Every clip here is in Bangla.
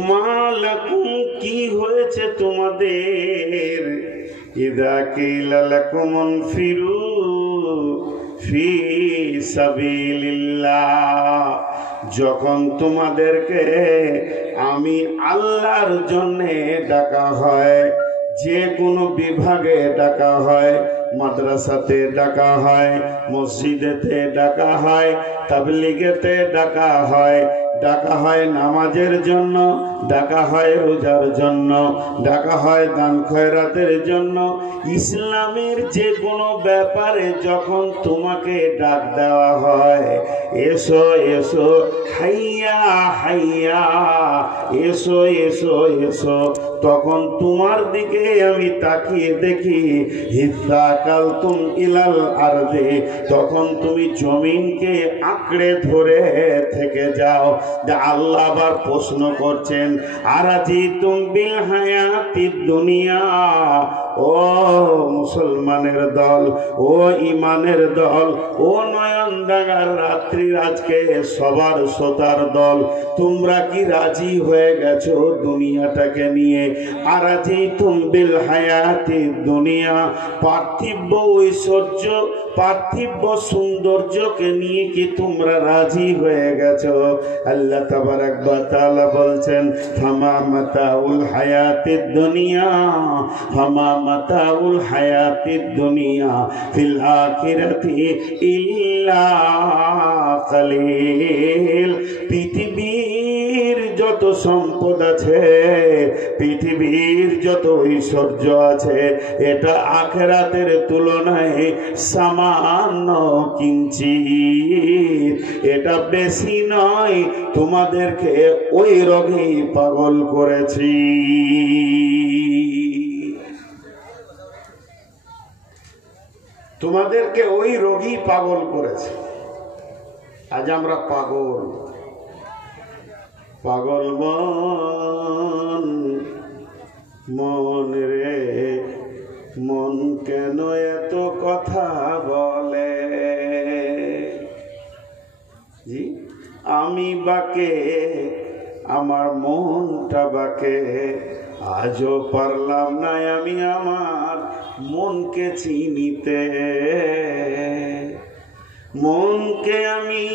মালাকুম কি হয়েছে তোমাদের, ইদা কিলা লাকুম ফিরু ফি সাবিলিল্লাহ, যখন তোমাদেরকে আমি আল্লাহর জন্যে ডাকা হয়, যে কোনো বিভাগে ডাকা হয়, মাদ্রাসাতে ডাকা হয়, মসজিদেতে ডাকা হয়, তাবলীগেতে ডাকা হয়, ডাকা হয় নামাজের জন্য, ডাকা হয় রোজার জন্য, ডাকা হয় দান খয়রাতের জন্য, ইসলামের যে কোনো ব্যাপারে যখন তোমাকে ডাক দেওয়া হয়, এসো এসো হাইয়া হাইয়া, এসো এসো এসো, তখন তোমার দিকে আমি তাকিয়ে দেখি, হিদ্দাকালতুম ইলাল আরদি, তখন তুমি জমিনকে আঁকড়ে ধরে থেকে যাও। আল্লাহ আবার প্রশ্ন করছেন, আরাজিতুম বিল হায়াতিদ দুনিয়া, ও মুসলমানের দল, ও ইমানের দল, ও নয়ন দাগার রাত্রির আজকে সবার শ্রোতার দল, তোমরা কি রাজি হয়ে গেছো দুনিয়াটাকে নিয়ে? আরাজিতুম বিল হায়াতিদ দুনিয়া, পার্থিব ঐশ্বর্য, পার্থিব সৌন্দর্যকে নিয়ে কি তোমরা রাজি হয়ে গেছো? আল্লাহ তাবারাক ওয়া তাআলা বলছেন, ফামা মাতাউল হায়াতিদ দুনিয়া, ফামা মাতাউল হায়াতিদ দুনিয়া ফিল আখিরাতি ইল্লা কালিল। পৃথিবীর যত সম্পদ আছে, পৃথিবীর যত ঐশ্বর্য আছে, এটা আখিরাতের তুলনায় সামান্য কিঞ্চিত, এটা বেশি নয়। তোমাদেরকে ওই রোগেই পাগল করেছি। তোমাদেরকে ওই রোগী পাগল করেছে। আজ আমরা পাগল, পাগল মন, মন রে মন কেন এত কথা বলে, জি আমি বাকে, আমার মনটা বাকে, আজও পারলাম না আমি আমার মনকে চিনিতে। মনকে আমি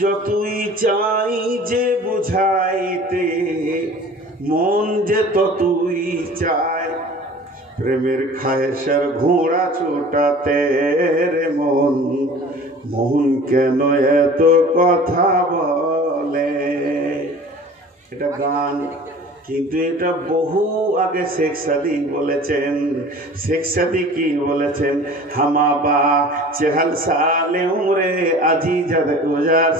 যতই চাই যে বুঝাইতে, মন যে ততই চায় প্রেমের খায়েশের ঘোড়া ছোটাতে। রে মন, মন কেন এত কথা বলে। এটা গান, কিন্তু এটা বহু আগে শেখ সাদি বলেছেন। শেখ সাদি কি বলেছেন? হামাবা চেহাল সালে উমরে আজি জদ গুজাস,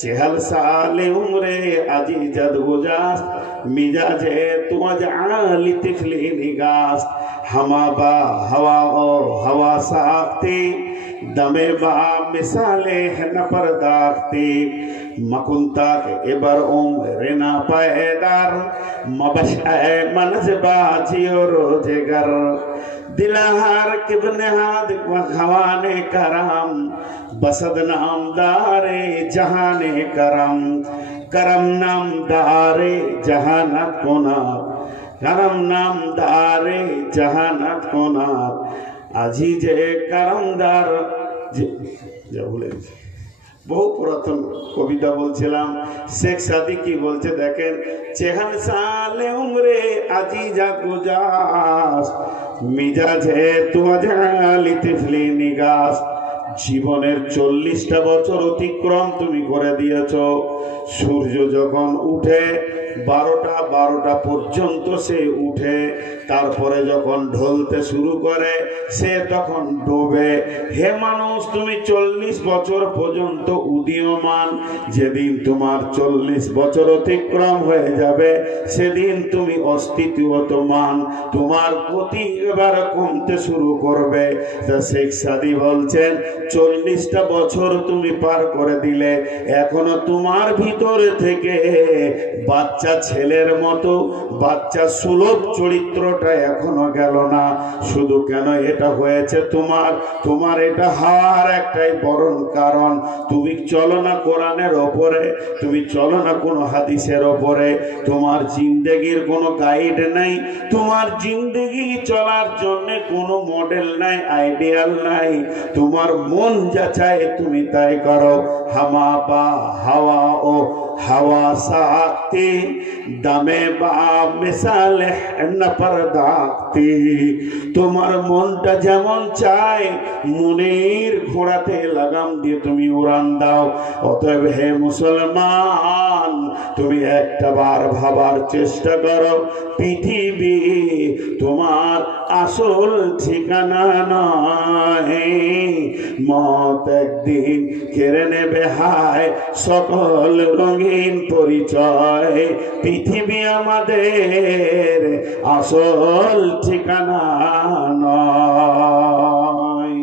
চেহাল সালে উমরে আজি জদ গুজাস, মিজাজে তুজ আলি তিফলি নিগাস, হামাবা হাওয়া ও হাওয়া সাখতে, দমে বা মিসালে ন পরদাখতে, মকুন্তা এবার উমরে না পায়দার, মবশ মনজবাজি ও রোজগার, দিলহার কিবনে হাদ খওয়ানে করম, বসদ নামদারে জাহানে করম, করম নামদারে জাহানাত কোনাত, করম নামদারে জাহানাত কোনাত, আজি যে করমদার। যা ভুলে গেছি, বহু পুরাতন কবিতা বলছিলাম। শেখ সাদি কি বলছে দেখেন, চেহাল সালে উমরে আজি যা গুজাস, মিজাজে তুজালি তিফলি নিগাস। জীবনের 40টা বছর অতিক্রম তুমি করে দিয়েছ। সূর্য যখন উঠে 12টা পর্যন্ত সে উঠে, তারপরে যখন ঢলতে শুরু করে সে তখন ডোবে। হে মানুষ, তুমি 40 বছর পর্যন্ত উদীয়মান। যেদিন তোমার 40 বছর অতিক্রম হয়ে যাবে সেদিন তুমি অস্তিত্বমান, তোমার গতি এবার কমতে শুরু করবে। তা শেখ সাদি বলছেন 40টা বছর তুমি পার করে দিলে, এখনো তোমার ভিতরে থেকে বাচ্চা বাচ্চা ছেলের মতো বাচ্চা সুলভ চরিত্রটা এখনো গেল না। শুধু কেন এটা হয়েছে তোমার এটা হওয়ার একটাই বরং কারণ, তুমি চলো না কোরআনের ওপরে, তুমি চলো না কোনো হাদিসের ওপরে, তোমার জিন্দেগির কোনো গাইড নাই, তোমার জিন্দেগি চলার জন্য কোনো মডেল নাই, আইডিয়াল নাই। তোমার মন যা চায় তুমি তাই করো। হামা বা হাওয়া ও হাওয়া সাথে দামে বা মিসালে না পরদাতে। তোমার মনটা যেমন চায় মনের ঘোড়াতে লাগাম দিয়ে তুমি উড়ান দাও। অতএব হে মুসলমান, তুমি একটা বার ভাবার চেষ্টা করো, পৃথিবী তোমার আসল ঠিকানা নয়। মত একদিন কেড়ে নেবে হায় সকল রঙিন পরিচয়। পৃথিবী আমাদের আসল ঠিকানা নয়।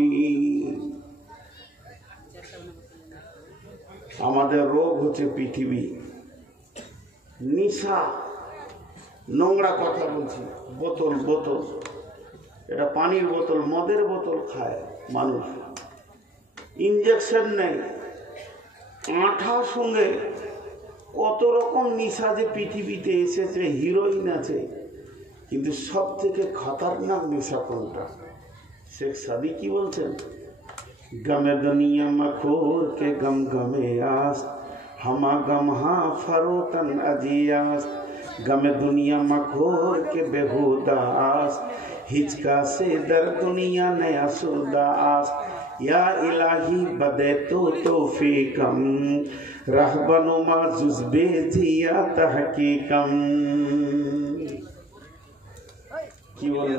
আমাদের রোগ হচ্ছে পৃথিবী, নিশা, নোংরা কথা বলছি, বোতল বোতল, এটা পানির বোতল, মদের বোতল খায় মানুষ, ইনজেকশন নেই, আঠা সঙ্গে কত রকম নিশা যে পৃথিবীতে এসেছে, হিরোইন আছে। কিন্তু সব থেকে খতরনাক নেশা কোনটা? শেখ সাদি কি বলছেন? গমে দুনিয়া মখোর কে গম গমে আস, হামা গম হা ফরোতন আজিয়াস। गमे दुनिया मखोर के बेहुदास, हिचका से दर दुनिया नया सुदास। या इलाही बदे तो तौफीकम, रहबनुमा जुज़बे जिया तहकीकम। কি বলে?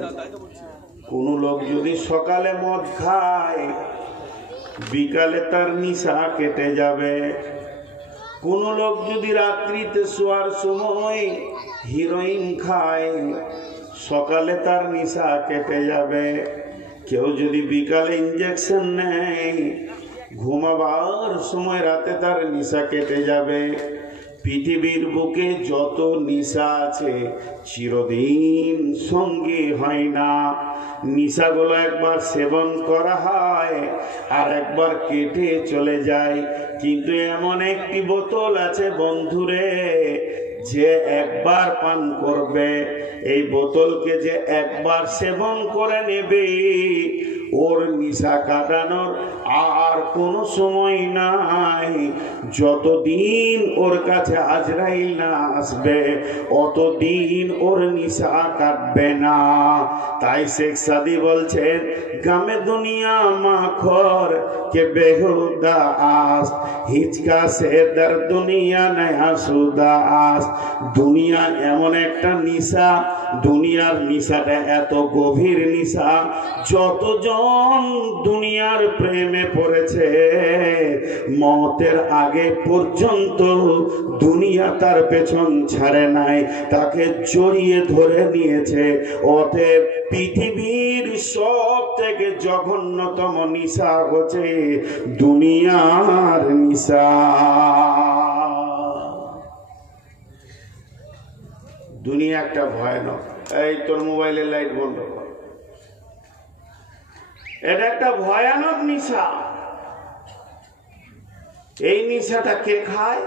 কোন লোক যদি সকালে মদ খায় বিকালে তার নিশা কেটে যাবে। কোন লোক যদি রাত্রিতে শোয়ার সময় হিরোইন খায় সকালে তার নিশা কেটে যাবে। কেউ যদি বিকালে ইনজেকশন নেয় ঘুমাবার সময় রাতে তার নিশা কেটে যাবে। পৃথিবীর বুকে যত নিশা আছে চিরদিন সঙ্গী হয় না। নিশাগুলো একবার সেবন করা হয় আর একবার কেটে চলে যায়। কিন্তু এমন একটি বোতল আছে বন্ধুরে, যে একবার পান করবে, এই বোতলকে যে একবার সেবন করে নেবে, ওর নিশা কাটানোর আর কোনো সময় নাই। যতদিন ওর কাছে আজরাইল না আসবে অতদিন ওর নিশা কাটবে না। তাই শেখ সাদি বলছেন, গামে দুনিয়া মাখর কে বেহুদা আস, হিচকা সে দর দুনিয়া নয়া সুদা আস। দুনিয়া এমন একটা নিশা, দুনিয়ার নিশাটা এত গভীর নিশা, যতজন দুনিয়ার প্রেমে পড়েছে মতের আগে পর্যন্ত দুনিয়া তার পেছন ছাড়ে নাই, তাকে জড়িয়ে ধরে নিয়েছে। অতএব পৃথিবীর সব থেকে জঘন্যতম নিশা হচ্ছে দুনিয়ার নিশা। দুনিয়া একটা ভয়ানক। এই তোর মোবাইলের লাইট বন্ধ কর। এটা একটা ভয়ানক নিশা। এই নিশাটা কে খায়?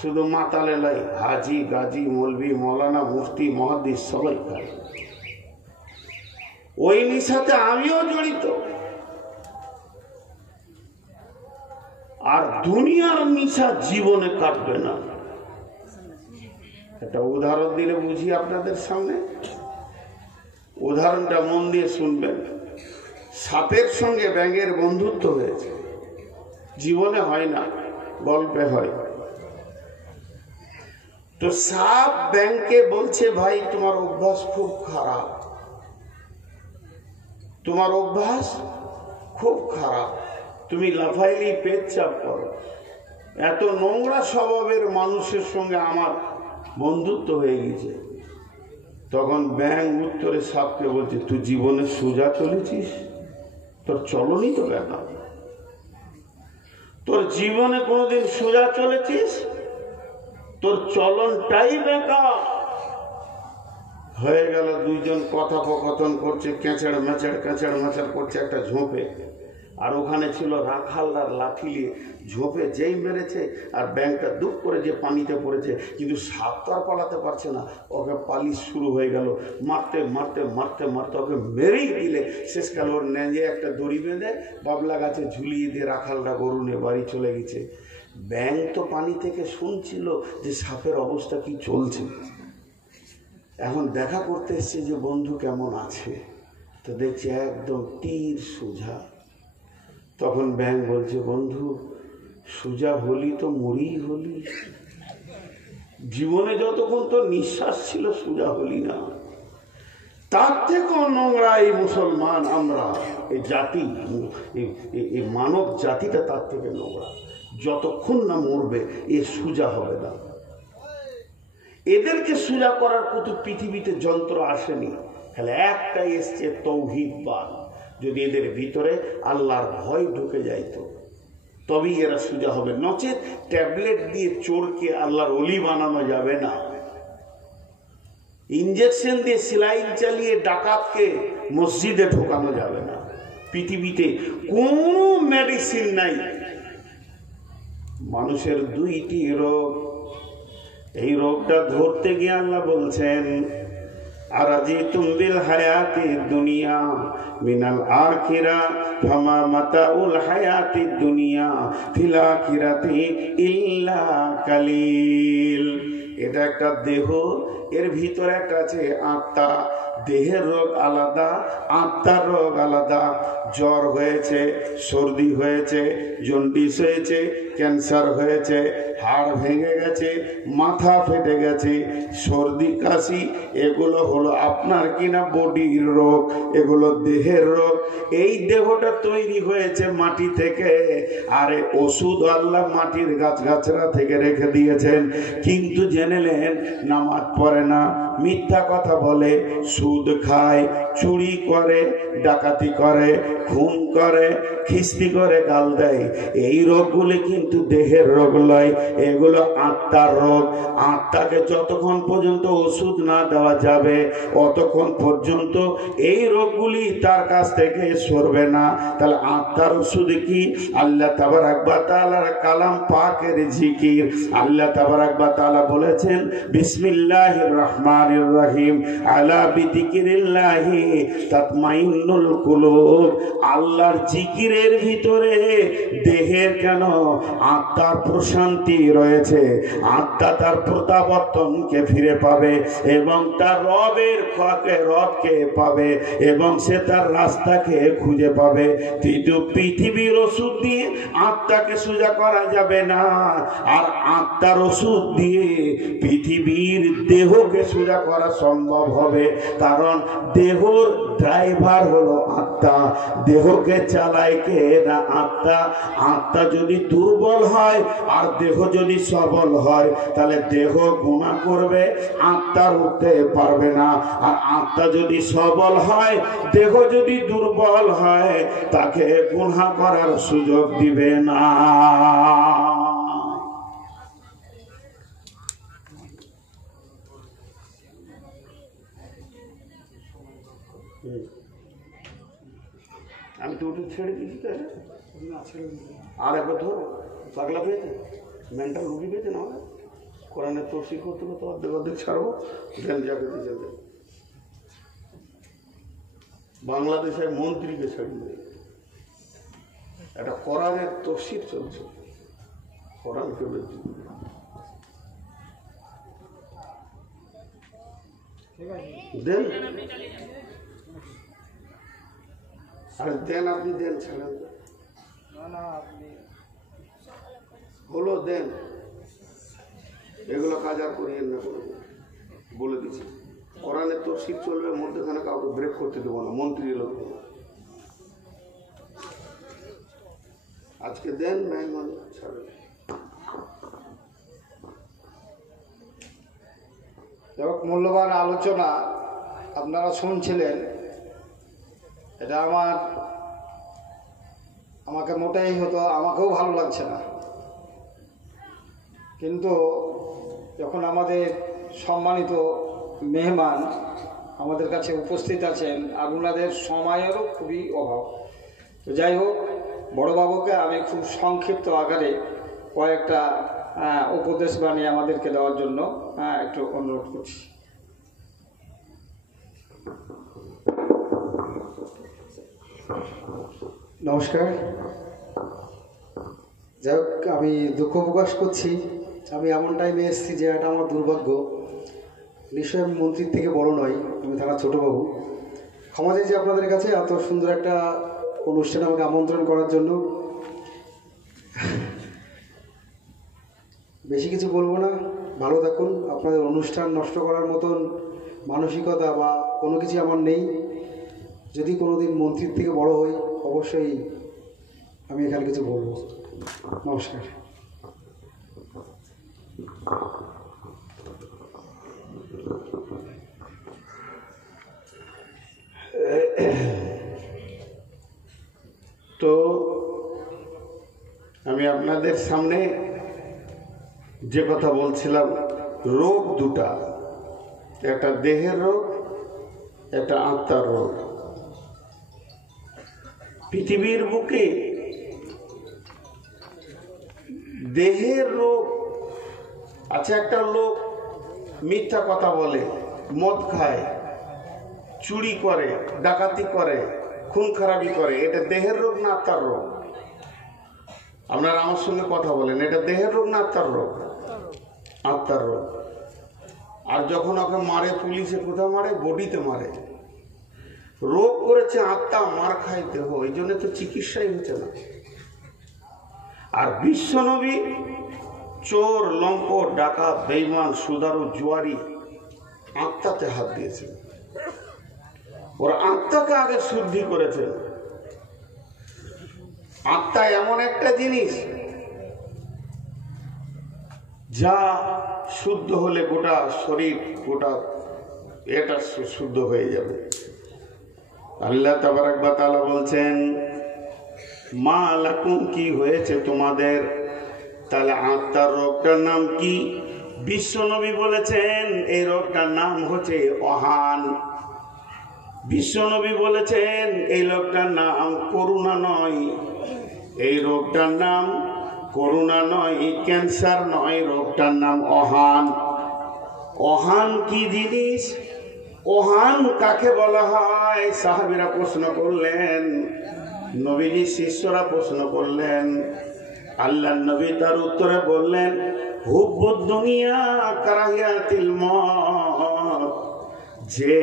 শুধু মাতালে লাই, হাজি গাজী মৌলভী মৌলানা মুফতি মুহাদ্দিস সবাই খায়। ওই নিশাতে আমিও জড়িত। আর দুনিয়ার নিশা জীবনে কাটবে না। একটা উদাহরণ দিলে বুঝি আপনাদের সামনে। উদাহরণটা মন দিয়ে শুনবেন। সাপের সঙ্গে ব্যাঙের বন্ধুত্ব হয়েছে, জীবনে হয় না, গল্পে হয়। তো সাপ ব্যাঙকে বলছে, ভাই তোমার অভ্যাস খুব খারাপ, তোমার অভ্যাস খুব খারাপ, তুমি লাফাইলি পেচ্ছাপ করো, এত নোংরা স্বভাবের মানুষের সঙ্গে আমার বন্ধুত্ব হয়ে গেছে। তখন ব্যাঙ উত্তরে সাপকে বলছে, তুই জীবনে সোজা চলেছিস? তোর চলনি তো কেন? তোর জীবনে কোনোদিন সোজা চলেছিস? তোর চলনটাই বেকার হয়ে গেল। দুইজন কথোপকথন করছে, কেঁচড় মেচড় করছে একটা ঝোপে, আর ওখানে ছিল রাখালদার লাঠি নিয়ে। ঝোপে যেই মেরেছে আর ব্যাংকটা দুপ করে যে পানিতে পড়েছে, কিন্তু সাপ তো আর পালাতে পারছে না। ওকে পালিশ শুরু হয়ে গেল, মারতে মারতে মারতে মারতে ওকে মেরেই দিলে। শেষকাল ওর নেঁজে একটা দড়ি বেঁধে বাবলা গাছে ঝুলিয়ে দিয়ে রাখালরা গরু নিয়ে বাড়ি চলে গেছে। ব্যাংক তো পানি থেকে শুনছিল যে সাপের অবস্থা কি চলছে। এখন দেখা করতে এসছে যে বন্ধু কেমন আছে, তো দেখছি একদম তীর সোজা। তখন ব্যাং বলছে, বন্ধু সোজা হলি তো মরি হলি, জীবনে যতক্ষণ তো নিঃশ্বাস ছিল সোজা হলি না। তার থেকেও নোংরা এই মুসলমান, আমরা এই জাতি, এই মানব জাতিটা তার থেকে নোংরা। যতক্ষণ না মরবে এ সোজা হবে না। এদেরকে সোজা করার কত পৃথিবীতে যন্ত্র আসেনি, তাহলে একটাই এসছে তৌহিদবাদ। যদি এদের ভিতরে আল্লাহর ভয় ঢুকে যাইতো তবেই এরা সোজা হবে, নচেত ট্যাবলেট দিয়ে চোরকে আল্লাহর ওলি বানানো যাবে না। ইঞ্জেকশন দিয়ে সেলাইন চালিয়ে ডাকাতকে মসজিদে ঢোকানো যাবে না। পৃথিবীতে কোনো মেডিসিন নাই। মানুষের দুইটি রোগ, এই রোগটা ধরতে গিয়ে আল্লাহ বলছেন, আরাজিতুম বিল হায়াতিদ দুনিয়া মিনাল আখিরা ফামা মাতাউল হায়াতিদ দুনিয়া ফিল আখিরাতি ইল্লা কালিল। এটা একটা দেহ, এর ভিতরে একটা আছে আত্মা। দেহের রোগ আলাদা, আত্মার রোগ আলাদা। জ্বর হয়েছে, সর্দি হয়েছে, জন্ডিস হয়েছে, ক্যান্সার হয়েছে, হাড় ভেঙে গেছে, মাথা ফেটে গেছে, সর্দি কাশি, এগুলো হলো আপনার কিনা বডির রোগ, এগুলো দেহের রোগ। এই দেহটা তৈরি হয়েছে মাটি থেকে, আরে ওষুধ আল্লাহ মাটির গাছগাছরা থেকে রেখে দিয়েছেন। কিন্তু জেনেলেন নামাজ পড়ে না, মিথ্যা কথা বলে, সুদ খায়, চুরি করে, ডাকাতি করে, খুন করে, খিস্তি করে, গাল দেয়। এই রোগগুলি কিন্তু দেহের রোগ নয়, এগুলো আত্মার রোগ। আত্মাকে যতক্ষণ পর্যন্ত ওষুধ না দেওয়া যাবে অতক্ষণ পর্যন্ত এই রোগগুলি তার কাছ থেকে সরবে না। তাহলে আত্মার ওষুধ কি? আল্লাহ তাবারাক ওয়া তাআলার কালাম পাকের জিকির। আল্লাহ তাবারাক ওয়া তাআলা বলেছেন, বিসমিল্লাহির রহমানির রহিম, আলা বিযিকিরিল্লাহি তাতমাইন্নুল কুলুব। আল্লাহর জিকিরের ভিতরে দেহের কেন আত্মার প্রশান্তি রয়েছে। আত্মা তার প্রত্যাবর্তনকে ফিরে পাবে এবং তার রবকে পাবে এবং সে তার রাস্তাকে খুঁজে পাবে। কিন্তু পৃথিবীর ওষুধ দিয়ে আত্মাকে সোজা করা যাবে না, আর আত্মার ওষুধ দিয়ে পৃথিবীর দেহকে সোজা করা সম্ভব হবে। কারণ দেহর ড্রাইভার হলো আত্মা, দেহকে চালায় কে না আত্মা। আত্মা যদি দুর্বল হয় আর দেহ যদি সবল হয়, তাহলে দেহ গুনাহ করবে, আত্মা উঠতে পারবে না। আর আত্মা যদি সবল হয়, দেহ যদি দুর্বল হয়, তাকে গুনাহ করার সুযোগ দিবে না। আমি তো ওটা ছেড়ে দিচ্ছি, তাহলে আর একবার ধরো। পাগলা পেয়েছে, মেন্টাল রুগী পেয়েছে না? কোরআনের তফসির করতে করতে অর্ধেক ছাড়বো, দেন যাকে দিয়ে যাবে। বাংলাদেশের মন্ত্রীকে ছাড়িয়ে একটা কোরআনের তফসির চলছে, কোরআনকে বেঁচে দেন। আরে দেন, আপনি দেন, ছাড়েন হলো দেন। এগুলো কাজ আর করিয়েন না, বলে দিচ্ছি। কোরআনের তফসির চলবে, মধ্যখানে কাউকে ব্রেক করতে দেবো না, মন্ত্রী লোক আজকে দেন, নাই মানে ছাড়েন। মূল্যবান আলোচনা আপনারা শুনছিলেন। এটা আমাকে মোটেই হতো, আমাকেও ভালো লাগছে না, কিন্তু যখন আমাদের সম্মানিত মেহমান আমাদের কাছে উপস্থিত আছেন আর ওনাদের সময়েরও খুবই অভাব, তো যাই হোক বড়বাবুকে আমি খুব সংক্ষিপ্ত আকারে কয়েকটা উপদেশ বাণী আমাদেরকে দেওয়ার জন্য একটু অনুরোধ করছি। নমস্কার। যাই হোক, আমি দুঃখ প্রকাশ করছি, আমি এমন টাইমে এসেছি যে এটা আমার দুর্ভাগ্য। নিশ্চয় আমি মন্ত্রীর থেকে বড় নই, আমি থানার ছোটোবাবু। ক্ষমা চাইছি আপনাদের কাছে এত সুন্দর একটা অনুষ্ঠানে আমাকে আমন্ত্রণ করার জন্য। বেশি কিছু বলবো না, ভালো থাকুন। আপনাদের অনুষ্ঠান নষ্ট করার মতন মানসিকতা বা কোনো কিছু আমার নেই। যদি কোনো দিন মন্ত্রীর থেকে বড় হই অবশ্যই আমি এখানে কিছু বলবো। নমস্কার। তো আমি আপনাদের সামনে যে কথা বলছিলাম, রোগ দুটা, একটা দেহের রোগ, একটা আত্মার রোগ। পৃথিবীর বুকে দেহের রোগ আছে। একটা লোক মিথ্যা কথা বলে, মদ খায়, চুরি করে, ডাকাতি করে, খুন খারাপি করে, এটা দেহের রোগ না আত্মার রোগ? আপনারা আমার সঙ্গে কথা বলেন, এটা দেহের রোগ না আত্মার রোগ? আত্মার রোগ। আর যখন ওকে মারে পুলিশে, কোথাও মারে? বডিতে মারে। রোগ করেছে আত্মা, মার খায় দেহ, এই জন্য তো চিকিৎসাই হচ্ছে না। আর বিশ্বনবী চোর, লম্পট, ডাকাত, বেঈমান, সুদারু, জুয়ারি আত্মাতে হাত দিয়েছে। ওরা আত্মাকে আগে শুদ্ধি করেছে। আত্মা এমন একটা জিনিস যা শুদ্ধ হলে গোটা শরীর, গোটা এটা শুদ্ধ হয়ে যাবে। আল্লাহ তাবারাক ওয়া তাআলা বলছেন, মা লাকুম, কি হয়েছে তোমাদের? তাহলে আত্মার রোগটার নাম কি? বিশ্বনবী বলেছেন এই রোগটার নাম হচ্ছে অহান। বিশ্বনবী বলেছেন এই রোগটার নাম করুণা নয়, এই রোগটার নাম করুণা নয়, ক্যান্সার নয়, রোগটার নাম অহান। অহান কি জিনিস? অহান কাকে বলা হয়? সাহাবীরা প্রশ্ন করলেন, নবীজি শিষ্যরা প্রশ্ন করলেন, আল্লাহ নবী তার উত্তরে বললেন, হুব্বুদ দুনিয়া কারাহিয়াতিল মউত, যে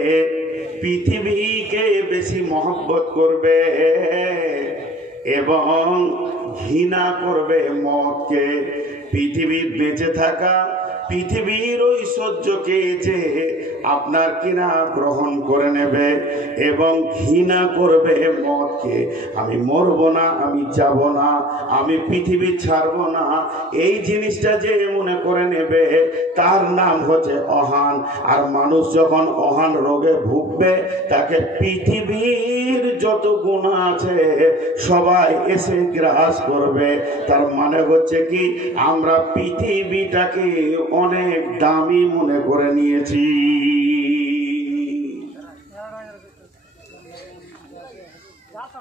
পৃথিবীকে বেশি মহব্বত করবে এবং ঘৃণা করবে মওতকে। পৃথিবীর বেঁচে থাকা, পৃথিবীর ঐশ্বর্যকে যে আপনার কিনা গ্রহণ করে নেবে এবং ঘৃণা করবে মওতকে, আমি মরব না, আমি যাব না, আমি পৃথিবী ছাড়ব না, এই জিনিসটা যে মনে করে নেবে তার নাম হচ্ছে অহান। আর মানুষ যখন অহান রোগে ভুগবে, তাকে পৃথিবীর যত গুনাহ আছে সবাই এসে গ্রাস করবে। তার মানে হচ্ছে কি, আমরা পৃথিবীটাকে অনেক দামি মনে করে নিয়েছি।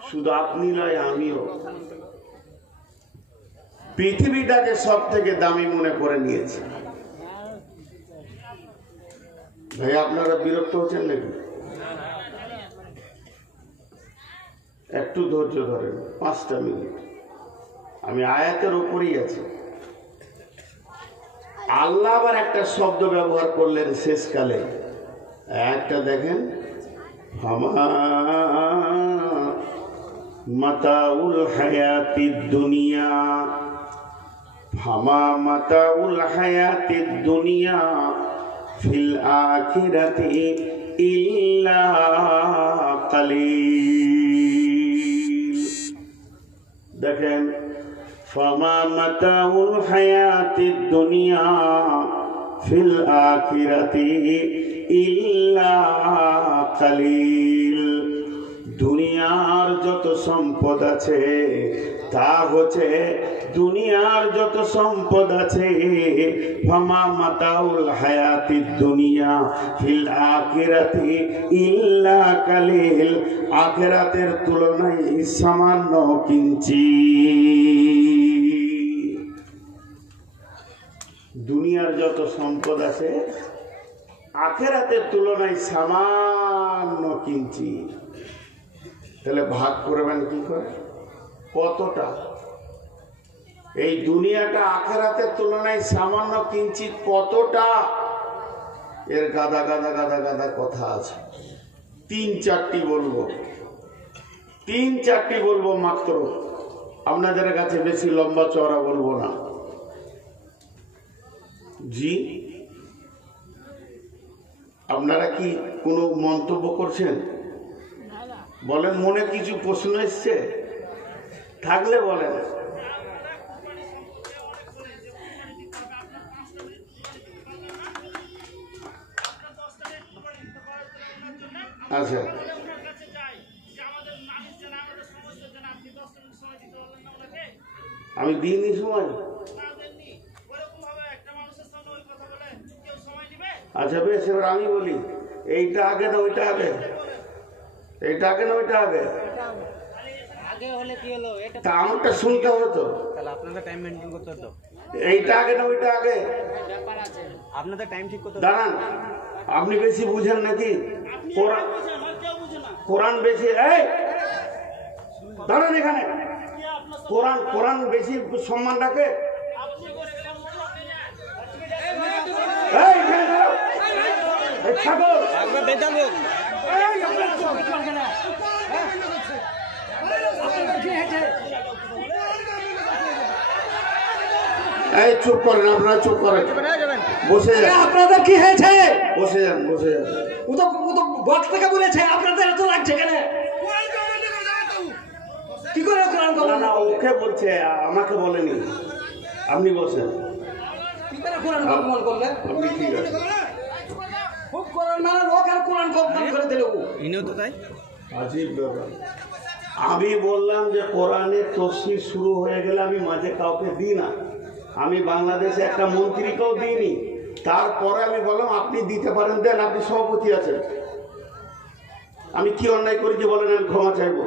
শুধু আপনি নয়, আমিও পৃথিবীটাকে সব থেকে দামি মনে করে নিয়েছি। ভাই আপনারা বিরক্ত হচ্ছেন নাকি? একটু ধৈর্য ধরেন, 5টা মিনিট। আমি আয়াতের উপরেই আছি। আল্লাহ আবার একটা শব্দ ব্যবহার করলেন শেষকালে, একটা দেখেন, মাতাউল হায়াতিদ দুনিয়া, ফামা মাতাউল হায়াতিদ দুনিয়া ফিল আখিরাতি ইল্লা কালিল। দেখেন, ফামা মাতাউল হায়াতিদ দুনিয়া ফিল আখিরাতি ইল্লা কালিল। দুনিয়ার যত সম্পদ আছে তা হচ্ছে দুনিয়ার যত সম্পদ আছে ফামা মাতাউল হায়াতিদ দুনিয়া ফিল আখিরাতি ইল্লা কালিল, আখিরাতের তুলনায় সামান্য কিঞ্চিৎ। দুনিয়ার যত সম্পদ আছে আখিরাতের তুলনায় সামান্য কিঞ্চিৎ। তাহলে ভাগ করবেন কি করে, কতটা? এই দুনিয়াটা আখিরাতের তুলনায় সামান্য কিঞ্চিৎ কতটা, এর গাদা গাদা গাদা গাদা কথা আছে। তিন চারটি বলবো মাত্র, আপনাদের কাছে বেশি লম্বা চওড়া বলবো না। জি, আপনারা কি কোনো মন্তব্য করছেন? বলেন, মনে কিছু প্রশ্ন এসছে থাকলে বলেন। আচ্ছা, আমি দিইনি সময়। আচ্ছা বেশ, এবার আমি বলি, এইটা আগে না ওইটা আগে? এইটা আগে না ওইটা আগে? তা আমারটা শুনতে হবে তো, এইটা আগে না ওইটা আগে? আপনাদের টাইম ঠিক করতে দাঁড়ান, আপনি বেশি বুঝেন নাকি? কোরআন বেশি, এই দাঁড়ান এখানে, কোরআন বেশি সম্মান রাখে? এই চুপ করেন, আপনারা চুপ করেন, বসে যান। আপনাদের কি হয়েছে? বসে যান, বসে যান। ও তো বক্স থেকে বলেছে, আপনাদের এত লাগছে কেন? কি করে কোরআন কবুল? না, ওকে বলছে, আমাকে বলেনি। আপনি বসেন। কি করে কোরআন কবুল করলে? আপনি ঠিক আছে। খুব কোরআন মানে লোক আর কোরআন কবুল করে দিল। ইনিও তো তাই। আজীব ব্যাপার। আমি বললাম যে কোরআনের তফসির শুরু হয়ে গেলে আমি মাঝে কাউকে দিই না। আমি বাংলাদেশে একটা মন্ত্রীকেও দিইনি। তারপরে আমি বললাম আপনি দিতে পারেন, দেন, আপনি সভাপতি আছেন। আমি কি অন্যায় করেছি বলেন, আমি ক্ষমা চাইব।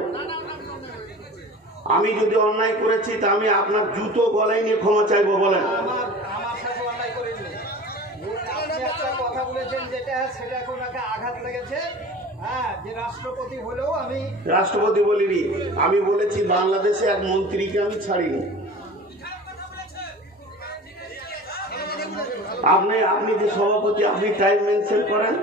আমি যদি অন্যায় করেছি তা আমি আপনার জুতো গলায় নিয়ে ক্ষমা চাইবো, বলেন। আমার সাথে অন্যায় করিনি। আপনি একটা কথা বলেছেন যেটা সেটা কোনাকে আঘাত লেগেছে। হ্যাঁ, যে রাষ্ট্রপতি হলেও আমি রাষ্ট্রপতি বলিনি, আমি বলেছি বাংলাদেশে এক মন্ত্রীকে আমি ছাড়িনি। আপনি যে সভাপতি, আপনি টাইম মেনশন করেন।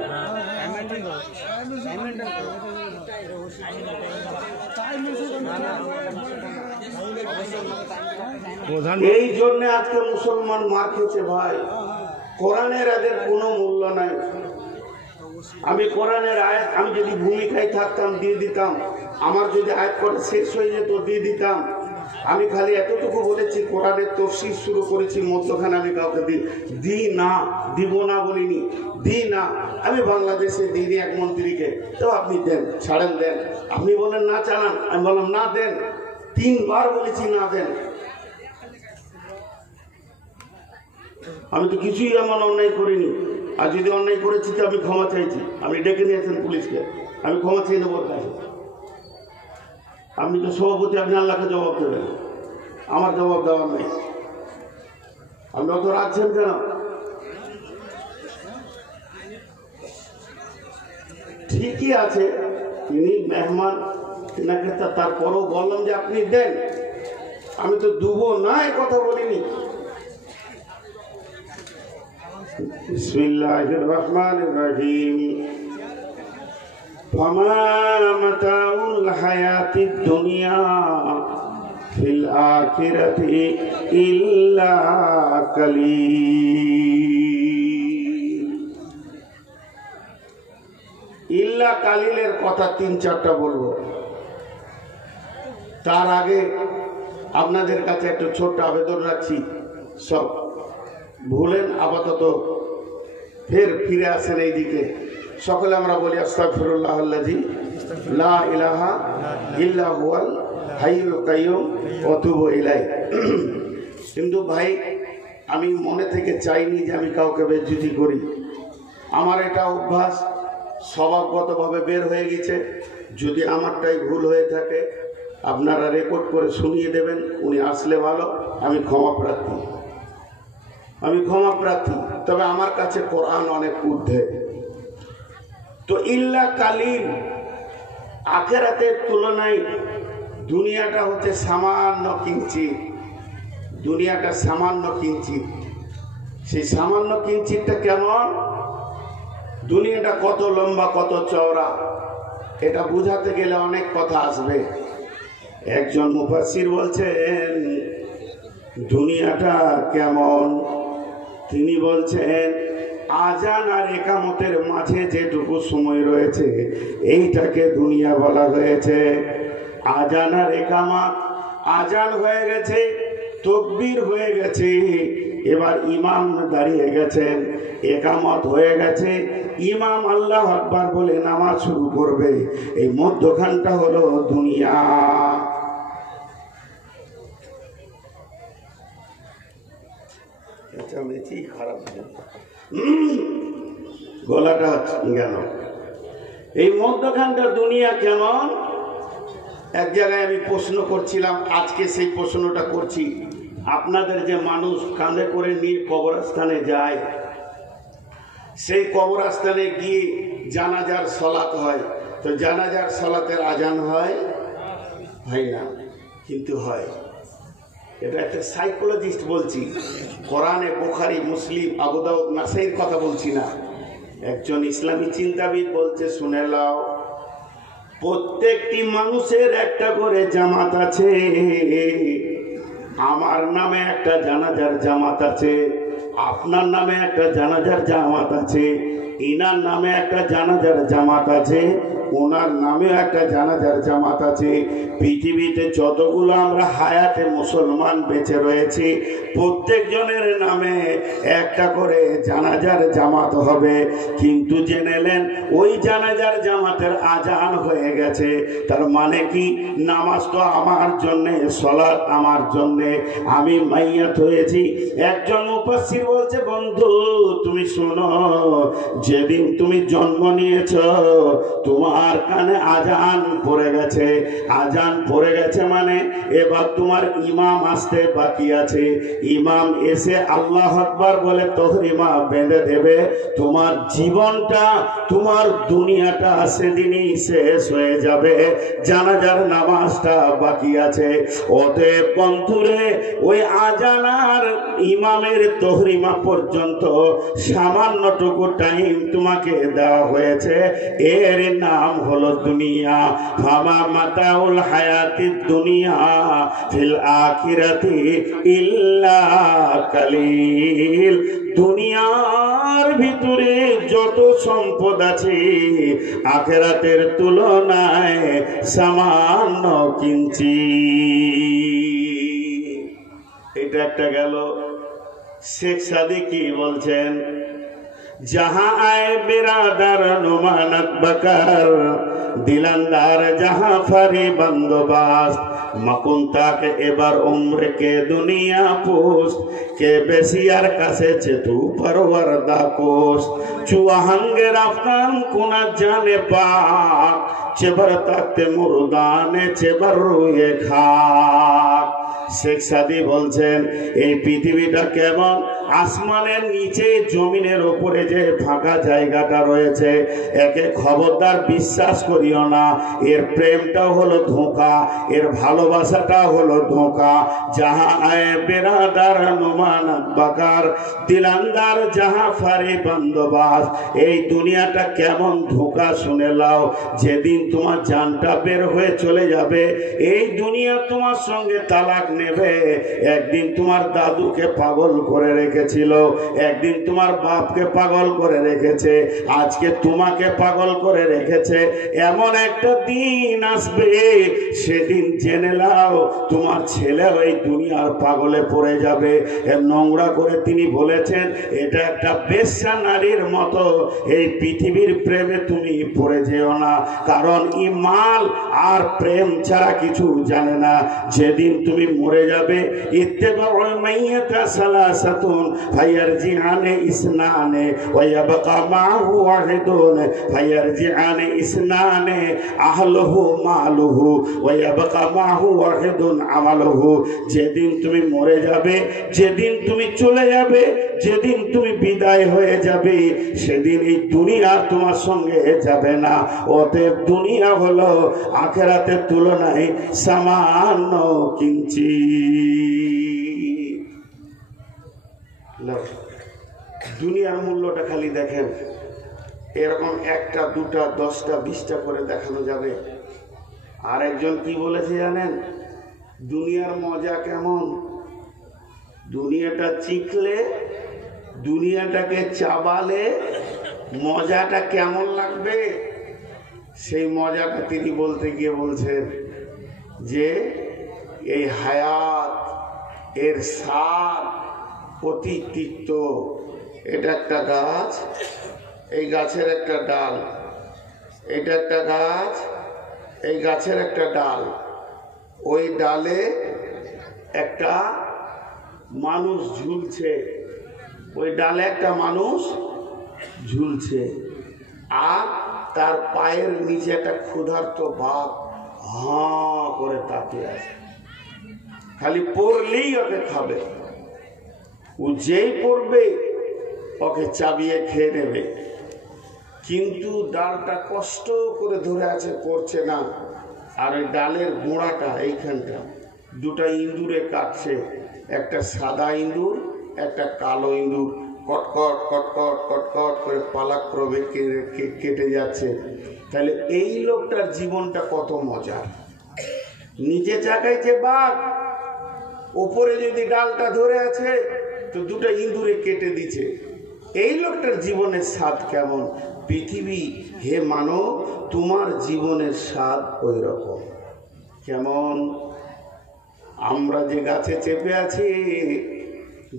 এই জন্য আজকে মুসলমান মার খেয়েছে ভাই। কোরআনের এদের কোনো মূল্য নাই। আমি কোরআনের আয়াত, আমি যদি ভূমিকায় থাকতাম দিয়ে দিতাম, আমার যদি আয়াত করে শেষ হয়ে যেত দিয়ে দিতাম। আমি খালি এতটুকু বলেছি কোরআনের তফসির শুরু করেছি, মধ্যখানে আমি কাউকে দিই না, দিব না বলিনি, দিই না। আমি বাংলাদেশে দিইনি এক মন্ত্রীকে, তো আপনি দেন, ছাড়েন, দেন। আপনি বলেন না চালান, আমি বললাম না দেন, 3 বার বলেছি না দেন। আমি তো কিছুই এমন অন্যায় করিনি। আর যদি অন্যায় করেছি তো আমি ক্ষমা চাইছি। আপনি ডেকে নিয়েছেন পুলিশকে, আমি ক্ষমা চেয়ে নেবো কাছে। আপনি তো সভাপতি, আপনি আল্লাহকে জবাব দেবেন, আমার জবাব দেওয়ার নেই। আপনি অত রাখছেন কেন? ঠিকই আছে, তিনি মেহমান, তিনাকে তারপরেও বললাম যে আপনি দেন। আমি তো দুবো না এ কথা বলিনি। বিসমিল্লাহির রহমানির রহিম। ফামা মাতাউল হায়াতিদ দুনিয়া ফিল আখিরাতি ইল্লা কালিল। ইল্লা কালিলের কথা 3-4টা বলবো। তার আগে আপনাদের কাছে একটা ছোট্ট আবেদন রাখছি, সব ভুলেন আপাতত, ফের ফিরে আসেন এই দিকে। সকলে আমরা বলি আস্তাগফিরুল্লাহাল্লাযী লা ইলাহা ইল্লা হুয়াল হাইয়ুল কাইয়্যুম ওয়া তুবু ইলাইহি। কিন্তু ভাই আমি মনে থেকে চাইনি যে আমি কাউকে বেজ্জতি করি। আমার এটা অভ্যাস স্বভাবগতভাবে বের হয়ে গেছে। যদি আমারটাই ভুল হয়ে থাকে আপনারা রেকর্ড করে শুনিয়ে দেবেন, উনি আসলে ভালো। আমি ক্ষমা প্রার্থী। তবে আমার কাছে কোরআন অনেক ঊর্ধ্বে। তো ইল্লা কালিল, আখিরাতের তুলনায় দুনিয়াটা হচ্ছে সামান্য কিঞ্চিত। দুনিয়াটা সামান্য কিঞ্চিত। সেই সামান্য কিঞ্চিতটা কেমন, দুনিয়াটা কত লম্বা কত চওড়া, এটা বুঝাতে গেলে অনেক কথা আসবে। একজন মুফাসসির বলছেন দুনিয়াটা কেমন, তিনি বলছেন আজান আর একামতের মাঝে যেটুকু সময় রয়েছে এইটাকে দুনিয়া বলা হয়েছে। আজান আর একামত, আজান হয়ে গেছে, তাকবীর হয়ে গেছে, এবার ইমাম দাঁড়িয়ে গেছেন, একামত হয়ে গেছে, ইমাম আল্লাহু আকবার বলে নামাজ শুরু করবে, এই মধ্যখানটা হলো দুনিয়া। খারাপ গলাটা গেল। এই মধ্যখানটা দুনিয়া কেমন? এক জায়গায় আমি প্রশ্ন করছিলাম, আজকে সেই প্রশ্নটা করছি। আপনাদের যে মানুষ কাঁধে করে নিয়ে কবরস্থানে যায়, সেই কবরস্থানে গিয়ে জানাজার সালাত হয়, তো জানাজার সালাতের আজান হয় না, কিন্তু হয়। এটা একটা সাইকোলজিস্ট বলছি, কোরআনে, বুখারী, মুসলিম, আবু দাউদ, নাসাইর কথা বলছি না। একজন ইসলামী চিন্তাবিদ বলছে, শুনে লাও, প্রত্যেকটি মানুষের একটা করে জামাত আছে। আমার নামে একটা জানাজার জামাত আছে, আপনার নামে একটা জানাজার জামাত আছে, ইনার নামে একটা জানাজার জামাত আছে, ওনার নামে একটা জানাজার জামাত আছে। পৃথিবীতে যতগুলো আমরা হায়াতে মুসলমান বেঁচে রয়েছি, প্রত্যেকজনের নামে একটা করে জানাজার জামাত হবে। কিন্তু জেনেলেন ওই জানাজার জামাতের আজান হয়ে গেছে, তার মানে কি? নামাজ তো আমার জন্যে, সালাত আমার জন্যে, আমি মাইয়াত হয়েছি। একজন মুফাসসির বলছে, বন্ধু তুমি শোনো, যেদিন তুমি জন্ম নিয়েছ তোমার কানে আজান পড়ে গেছে। আজান পড়ে গেছে মানে এবার তোমার ইমাম আসতে বাকি আছে। ইমাম এসে আল্লাহু আকবার বলে তহরিমা বেঁধে দেবে। তোমার জীবনটা, তোমার দুনিয়াটা সেদিনই শেষ হয়ে যাবে। জানাজার নামাজটা বাকি আছে। অতএব বন্ধুরে, ওই আজান আর ইমামের তহরিমা পর্যন্ত সামান্যটুকু টাইম তোমাকে দেওয়া হয়েছে, এর নাম হলো দুনিয়া। ফামা মাতাউল হায়াতিদ দুনিয়া ফিল আখিরাতি ইল্লা কালিল। দুনিয়ার ভিতরে যত সম্পদ আছে আখিরাতের তুলনায় সামান্য কিঞ্চিত। এটা একটা গেল। শেখ সাদি কি বলছেন? जहाँ आए बिरादर नुमानत बकर, दिलंदार जहाँ फरी बंदोबस्त, मकुंता के एबार उम्र के दुनिया पोस्ट के बेसियार कासे चेतु परवरदा कोस्ट चुआहंगे राफ्तान कुना जाने पाक चेबर तकते मुर्दाने चेबर रुए खाक। শেখ সাদি বলছেন এই পৃথিবীটা কেমন? আসমানের নিচে জমিনের উপরে যে ফাঁকা জায়গাটা রয়েছে, একে খবরদার বিশ্বাস করিও না। এর প্রেমটাও হলো ধোঁকা, এর ভালোবাসাটাও হলো ধোঁকা। যাহা আয়ে বেরাদার নুমানাত বাকার, দিলান্দার যাহা ফারি বন্দোবাস। এই দুনিয়াটা কেমন ধোঁকা শুনে লাও। যেদিন তোমার জানটা বের হয়ে চলে যাবে, এই দুনিয়া তোমার সঙ্গে তালাক নেবে। একদিন তোমার দাদুকে পাগল করে রেখেছিল, একদিন তোমার বাপকে পাগল করে রেখেছে, আজকে তোমাকে পাগল করে রেখেছে। এমন একটা দিন আসবে, সেদিন জেনে নাও তোমার ছেলে ওই দুনিয়ার পাগলে পড়ে যাবে। এর নোংরা করে তিনি বলেছেন, এটা একটা বেশ্যা নারীর মতো। এই পৃথিবীর প্রেমে তুমি পড়ে যেও না, কারণ ই মাল আর প্রেম ছাড়া কিছু জানে না। যেদিন তুমি মরে যাবে ইত্তেবাউল মাইয়াতা সালাসাতুন ফায়ারজিআনে ইসনানে ওয়া ইয়াবকা মাহু ওয়াহিদুন ফায়ারজিআনে ইসনানে আহলুহু মালুহু ওয়া ইয়াবকা মাহু ওয়াহিদুন আমালুহু। যেদিন তুমি মরে যাবে, যেদিন তুমি চলে যাবে, যেদিন তুমি বিদায় হয়ে যাবে, সেদিন এই দুনিয়া তোমার সঙ্গে যাবে না। অতএব দুনিয়া হলো আখিরাতের তুলনায় সামান্য কিঞ্চিৎ। দুনিয়ার মূল্যটা খালি দেখেন, এরকম একটা দুটা 10টা 20টা করে দেখানো যাবে। আর একজন কি বলেছে জানেন? দুনিয়ার মজা কেমন, দুনিয়াটা চিখলে, দুনিয়াটাকে চাবালে মজাটা কেমন লাগবে, সেই মজাটা তিনি বলতে গিয়ে বলছেন যে এই হায়াত, এর স্বাদ অতি তিক্ত। এটা একটা গাছ, এই গাছের একটা ডাল, এটা একটা গাছ, এই গাছের একটা ডাল, ওই ডালে একটা মানুষ ঝুলছে, ওই ডালে একটা মানুষ ঝুলছে, আর তার পায়ের নিচে একটা ক্ষুধার্ত বাঘ হাঁ করে তাকিয়ে আছে। খালি পড়লেই ওকে খাবে, ও যেই পড়বে ওকে চাবিয়ে খেয়ে নেবে। কিন্তু ডালটা কষ্ট করে ধরে আছে, পড়ছে না। আর ওই ডালের গোড়াটা এইখানটা দুটা ইঁদুরে কাটছে, একটা সাদা ইঁদুর, একটা কালো ইঁদুর, কটকট কটকট কটকট করে পালাক্রমে কেটে যাচ্ছে। তাহলে এই লোকটার জীবনটা কত মজার। নিচে চাকাইছে বাঘ, ওপরে যদি ডালটা ধরে আছে তো দুটা ইঁদুরে কেটে দিচ্ছে। এই লোকটার জীবনের স্বাদ কেমন? পৃথিবী হে মানব, তোমার জীবনের স্বাদ ওই রকম। কেমন? আমরা যে গাছে চেপে আছি,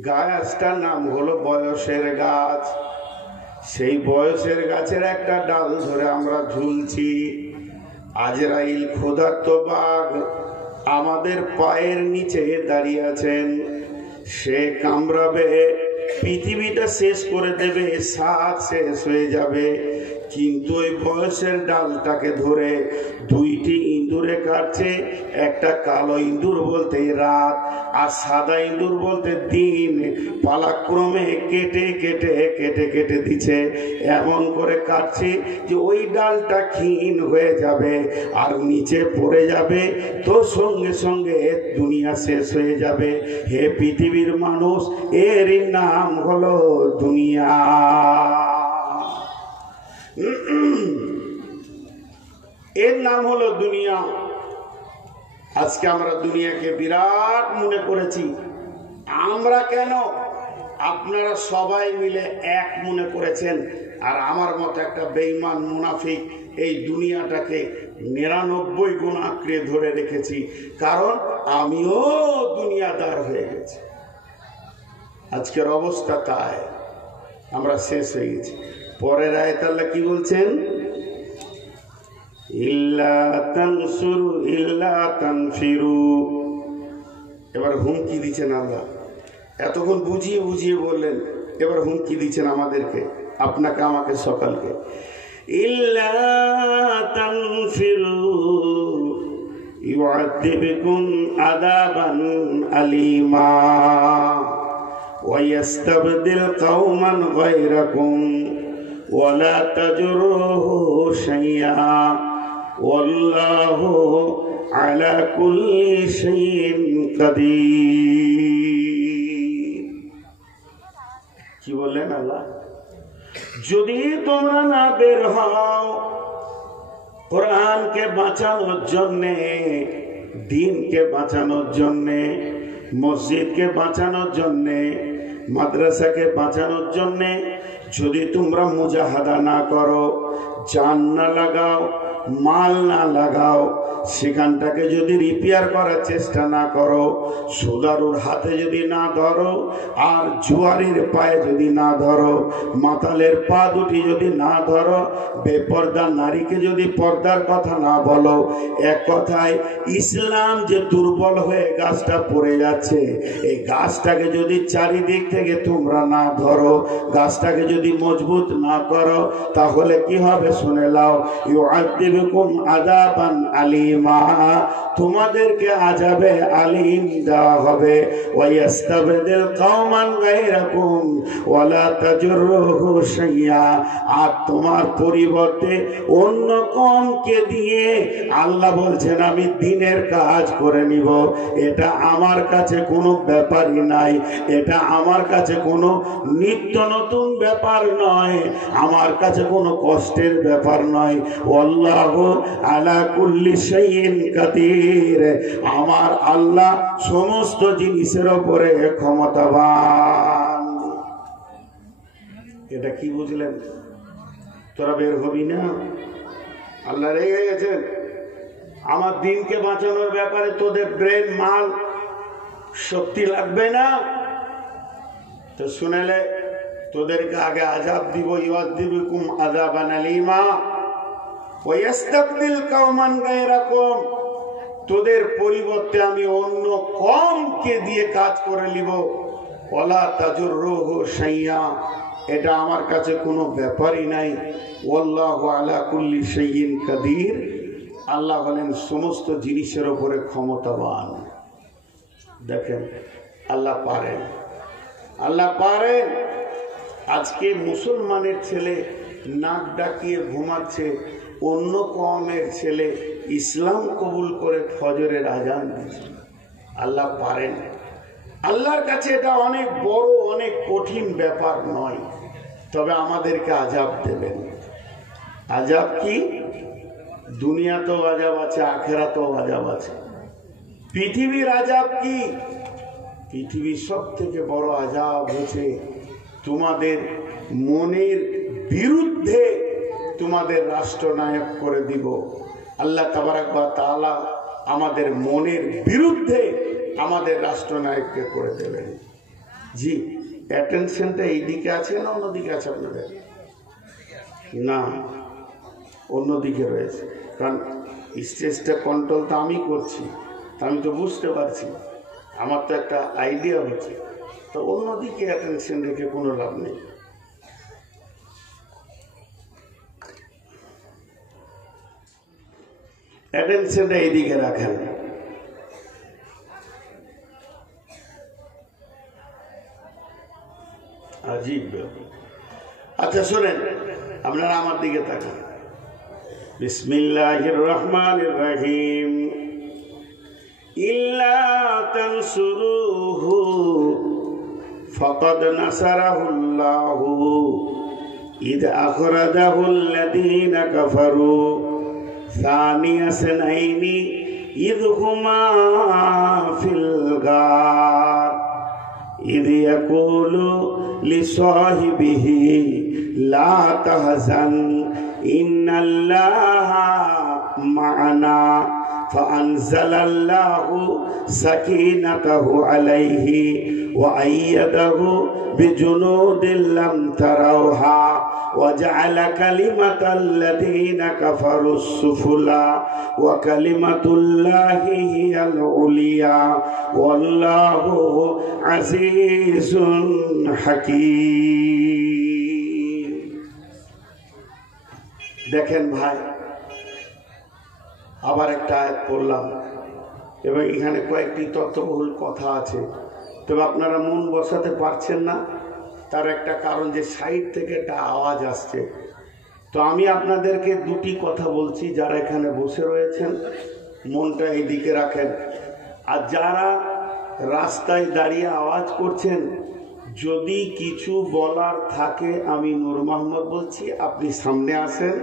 গাছটার নাম হলো বয়সের গাছ। সেই বয়সের গাছের একটা ডাল ধরে আমরা ঝুলছি। আজরাইল ক্ষুধার্ত বাঘ আমাদের পায়ের নিচে দাঁড়িয়ে আছেন, সে কামড়াবে, পৃথিবীটা শেষ করে দেবে, স্বাদ শেষ হয়ে যাবে। কিন্তু ওই বয়সের ডালটাকে ধরে দুইটি ইঁদুরে কাটছে, একটা কালো ইঁদুর বলতে রাত, আর সাদা ইঁদুর বলতে দিন। পালাক্রমে কেটে কেটে কেটে কেটে দিচ্ছে, এমন করে কাটছে যে ওই ডালটা ক্ষীণ হয়ে যাবে আর নিচে পড়ে যাবে, তো সঙ্গে সঙ্গে দুনিয়া শেষ হয়ে যাবে। হে পৃথিবীর মানুষ, এরই নাম হলো দুনিয়া। এর নাম হলো দুনিয়া। আজকে আমরা দুনিয়াকে বিরাট মনে করেছি। আমরা কেন, আপনারা সবাই মিলে এক মনে করেছেন। আর আমার মতো একটা বেঈমান মুনাফিক এই দুনিয়াটাকে 99 গুণ আঁকড়ে ধরে রেখেছি, কারণ আমিও দুনিয়াদার হয়ে গেছি। আজকের অবস্থা তাই, আমরা শেষ হয়ে গেছি। পরের আয়াত আল্লাহ কি বলছেন? ইল্লা তানসুরু ইল্লা তানফিরু। এবার হুমকি দিচ্ছেন আল্লাহ। এতক্ষণ বুঝিয়ে বুঝিয়ে বললেন, এবার হুমকি দিচ্ছেন আমাদেরকে, আপনাকে, আমাকে, সকলকে। ইল্লা তানফিরু ইউআযিবকুম আযাবান আলীমা ওয়া ইস্তাবদিল কওমান গায়রাকুম ওয়া লা তাজরুহু শাইআ ওয়াল্লাহু আলা কুল্লি শাইইন কাদির। কি বললেন আল্লাহ? যদি তোমরা না বের হও কোরআনকে বাঁচানোর জন্যে, দ্বীনকে বাঁচানোর জন্যে, মসজিদকে বাঁচানোর জন্যে, মাদ্রাসাকে বাঁচানোর জন্যে, যদি তোমরা মুজাহাদা না করো, জান না লাগাও, মাল না লাগাও, সেখানটাকে যদি রিপেয়ার করার চেষ্টা না করো, সুদারুর হাতে যদি না ধরো, আর জুয়ারির পায়ে যদি না ধরো, মাতালের পা দুটি যদি না ধরো, বেপর্দা নারীকে যদি পর্দার কথা না বলো, এক কথায় ইসলাম যে দুর্বল হয়ে গাছটা পড়ে যাচ্ছে, এই গাছটাকে যদি চারিদিক থেকে তোমরা না ধরো, গাছটাকে যদি মজবুত না করো, তাহলে কি হবে শুনে লাও, ইউআযিবুকুম আযাবান আলীমা, তোমাদেরকে আযাবে আলীম দেওয়া হবে, ওয়া ইস্তাবদিল কওমান গায়রাকুম ওয়া লা তাজুরুহু শাইয়া, আর তোমার পরিবর্তে অন্য কওমকে দিয়ে আল্লাহ বলছেন আমি দ্বীনের কাজ করে নিব। এটা আমার কাছে কোনো ব্যাপারই নাই, এটা আমার কাছে কোনো নিত্য নতুন ব্যাপার নয়, আমার কাছে কোনো কষ্টের ব্যাপার নয়। আল্লাহু আলা কুল্লি শাইইন কাদির, আমার আল্লাহ সমস্ত জিনিসের উপরে ক্ষমতাবান। এটা কি বুঝলেন? তোরা বের হবি না? আল্লাহ রেগে গেছেন। আমার দিনকে বাঁচানোর ব্যাপারে তোদের ব্রেন মাল শক্তি লাগবে না তো শুনেলে তোদেরকে আগে আযাব দিব, ইউআযিবুকুম আযাবান আলীমা ওয়া ইস্তাবদিল কওমান গায়রাকুম, তোদের পরিবর্তে আমি অন্য কওমকে দিয়ে কাজ করে নিব। ওয়ালা তাজুরুহু শাইয়া, এটা আমার কাছে কোনো ব্যাপারই নাই। ওয়াল্লাহু আলা কুল্লি শাইইন কাদির, আল্লাহ হলেন সমস্ত জিনিসের উপরে ক্ষমতাবান। দেখেন আল্লাহ পারেন, আল্লাহ পারেন। আজকে মুসলমানের ছেলে নাক ডাকিয়ে ঘুমাচ্ছে, অন্য কওমের ছেলে ইসলাম কবুল করে ফজরের আজান দিচ্ছে। আল্লাহ পারেন। আল্লাহর কাছে এটা অনেক বড়, অনেক কঠিন ব্যাপার নয়, তবে আমাদেরকে আযাব দেবেন। আযাব কি? দুনিয়াতেও আযাব আছে, আখিরাতেও আযাব আছে। পৃথিবীর আযাব কি? পৃথিবীর সব থেকে বড় আযাব হচ্ছে তোমাদের মনের বিরুদ্ধে তোমাদের রাষ্ট্রনায়ক করে দিব। আল্লাহ তাবারাক ওয়া তাআলা আমাদের মনের বিরুদ্ধে আমাদের রাষ্ট্রনায়ককে করে দেবেন। জি, অ্যাটেনশনটা এইদিকে আছে না অন্যদিকে আছে আপনাদের? না, অন্যদিকে রয়েছে, কারণ স্টেজটা কন্ট্রোল তো আমি করছি, আমি তো বুঝতে পারছি, আমার তো একটা আইডিয়া হচ্ছে, তো অন্যদিকে অ্যাটেনশন রেখে কোনো লাভ নেই। অ্যাটেনশনটা এইদিকে রাখেন। আজীব। আচ্ছা শোনেন, আপনারা আমার দিকে তাকান। বিসমিল্লাহির রহমানির রহিম। ইল্লা তানসুরুহু ফাকাদ নাসারাহুল্লাহু ইদ আখরাজাহুল্লাযীনা কাফারু সানিয়া সানাইনি ইদ হুমা ফিল গার ইদ ইয়াকুলু লিসাহিবিহি লা তাহজান ইন্নাল্লাহা মা'ানা ফাআনজালাল্লাহু সাকিনাতাহু আলাইহি ওয়া আইয়াদাহু বিজুনুদিন লাম তারাওহা ওয়া জা'আলা কালিমাতাল্লাযীনা কাফারুস সুফলা ওয়া কালিমাতুল্লাহি হিয়াল উলিয়া ওয়াল্লাহু আজিজুন হাকীম। দেখেন ভাই, আবার একটা আয়াত পড়লাম এবং এখানে কয়েকটি তথ্যবহুল কথা আছে, তবে আপনারা মন বসাতে পারছেন না। তার একটা কারণ যে সাইড থেকে একটা আওয়াজ আসছে। তো আমি আপনাদেরকে দুটি কথা বলছি, যারা এখানে বসে রয়েছেন মনটা এইদিকে রাখেন, আর যারা রাস্তায় দাঁড়িয়ে আওয়াজ করছেন, যদি কিছু বলার থাকে, আমি নূর মোহাম্মদ বলছি, আপনি সামনে আসেন,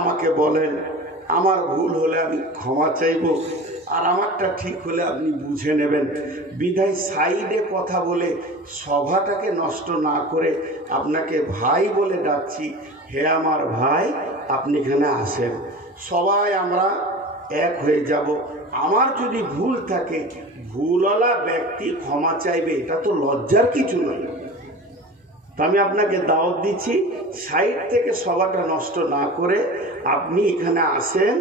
আমাকে বলেন। আমার ভুল হলে আমি ক্ষমা চাইব, আর আমারটা ঠিক হলে আপনি বুঝে নেবেন। বিধায় সাইডে কথা বলে সভাটাকে নষ্ট না করে আপনাকে ভাই বলে ডাকছি, হে আমার ভাই, আপনি এখানে আসেন। সবাই আমরা এক হয়ে যাব। আমার যদি ভুল থাকে, ভুলওয়ালা ব্যক্তি ক্ষমা চাইবে, এটা তো লজ্জার কিছু নয়। তো আমি আপনাকে দাওয়াত দিচ্ছি, সাইড থেকে সভাটা নষ্ট না করে আপনি এখানে আসেন।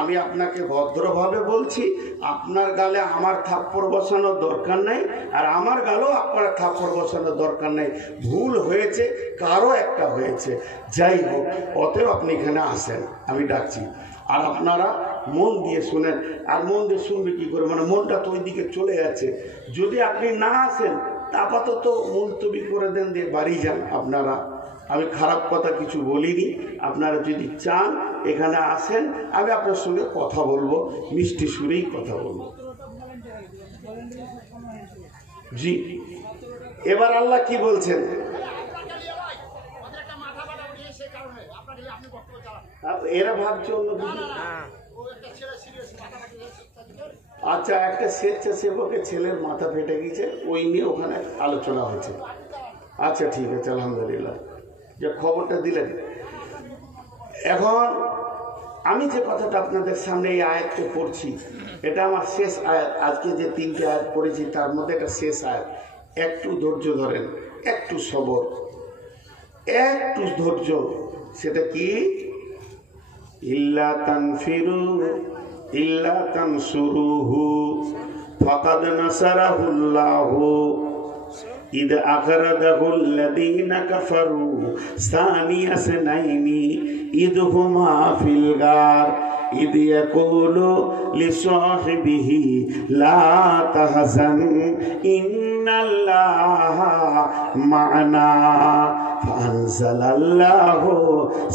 আমি আপনাকে ভদ্রভাবে বলছি, আপনার গালে আমার থাপ্পড় বসানোর দরকার নেই, আর আমার গালেও আপনার থাপ্পড় বসানোর দরকার নেই। ভুল হয়েছে, কারো একটা হয়েছে, যাই হোক, অতএব আপনি এখানে আসেন, আমি ডাকছি। আর আপনারা মন দিয়ে শুনেন। আর মন দিয়ে শুনবে কি করে, মানে মনটা তো ওই দিকে চলে যাচ্ছে। যদি আপনি না আসেন, আপাতত মুলতবি করে দেন, দিয়ে বাড়ি যান আপনারা। আমি খারাপ কথা কিছু বলিনি। আপনারা যদি চান এখানে আসেন, আমি আপনার সঙ্গে কথা বলবো, মিষ্টি সুরেই কথা বলবো। জি, এবার আল্লাহ কি বলছেন? এরা ভাবছে অন্য কিছু। আচ্ছা, একটা স্বেচ্ছাসেবকের ছেলের মাথা ফেটে গেছে, ওই নিয়ে ওখানে আলোচনা হয়েছে। আচ্ছা ঠিক আছে, আলহামদুলিল্লাহ যে খবরটা দিলেন। এখন আমি যে কথাটা আপনাদের সামনে এই আয়াতকে পড়ছি, এটা আমার শেষ আয়াত। আজকে যে 3টে আয়াত পড়েছি তার মধ্যে এটা শেষ আয়াত। একটু ধৈর্য ধরেন, একটু সবর, একটু ধৈর্য। সেটা কি? ইল্লা তানফিরু ইল্লা তানসুরুহু ফাকাদ নাসারাহুল্লাহু ইদ আখরাজাহুল্লাযীনা কাফারু সানিয়া সানাইনি ইদ হুমা ফিল গার ইদ ইয়াকুলু লিসাহিবিহি লা তাহজান ইন্নাল্লাহা মা'ানা ফাআনজালাল্লাহু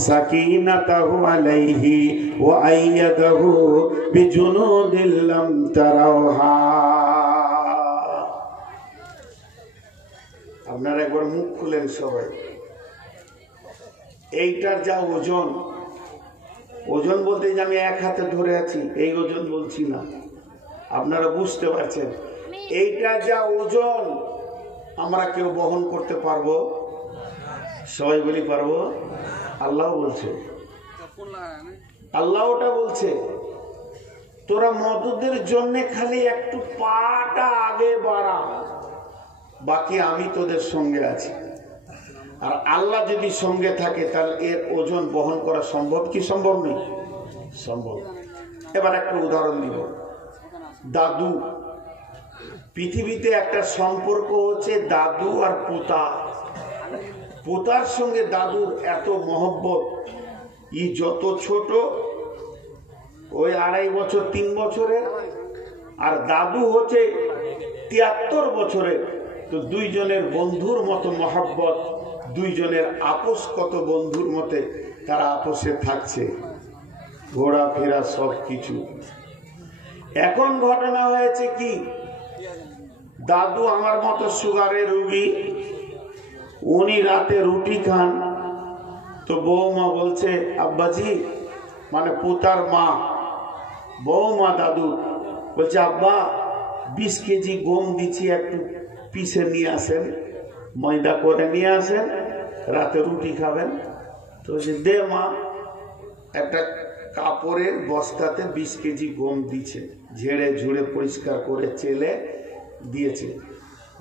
সাকিনাতাহু আলাইহি ওয়া আইয়াদাহু বিজুনুদিন লাম তারাওহা। আপনারা একবার মুখ খুলেন সবাই। এইটার যা ওজন, ওজন বলতে যে আমি এক হাতে ধরে আছি এই ওজন বলছি না, আপনারা বুঝতে পারছেন। এইটা যা ওজন আমরা কেউ বহন করতে পারবো? সবাই বলি পারবো? আল্লাহ বলছে, আল্লাহ ওটা বলছে, তোরা মদদের জন্য খালি একটু পাটা আগে বাড়া, বাকি আমি তোদের সঙ্গে আছি। আর আল্লাহ যদি সঙ্গে থাকে তাহলে এর ওজন বহন করা সম্ভব কি সম্ভব নেই? সম্ভব। এবার একটা উদাহরণ দিব। দাদু, পৃথিবীতে একটা সম্পর্ক হচ্ছে দাদু আর পোতা। পোতার সঙ্গে দাদুর এত মহব্বত, ই যত ছোট ওই 2.5 বছর 3 বছরের, আর দাদু হচ্ছে 73 বছরের। তো দুইজনের বন্ধুর মতো মহব্বত, দুইজনের আপোষ কত বন্ধুর মতে তারা আপোষে থাকছে, ঘোরাফেরা সব কিছু। এখন ঘটনা হয়েছে কি, দাদু আমার মতো সুগারের রোগী, উনি রাতে রুটি খান। তো বৌমা বলছে, আব্বাজি, মানে পুতার মা, বৌমা দাদু বলছে, আব্বা 20 কেজি গম দিচ্ছি, একটু পিষে নিয়ে আসেন, ময়দা করে নিয়ে আসেন, রাতে রুটি খাবেন। তো যে দে মা, একটা কাপড়ের বস্তাতে 20 কেজি গম দিচ্ছে, ঝেড়ে ঝুড়ে পরিষ্কার করে চেলে দিয়েছে।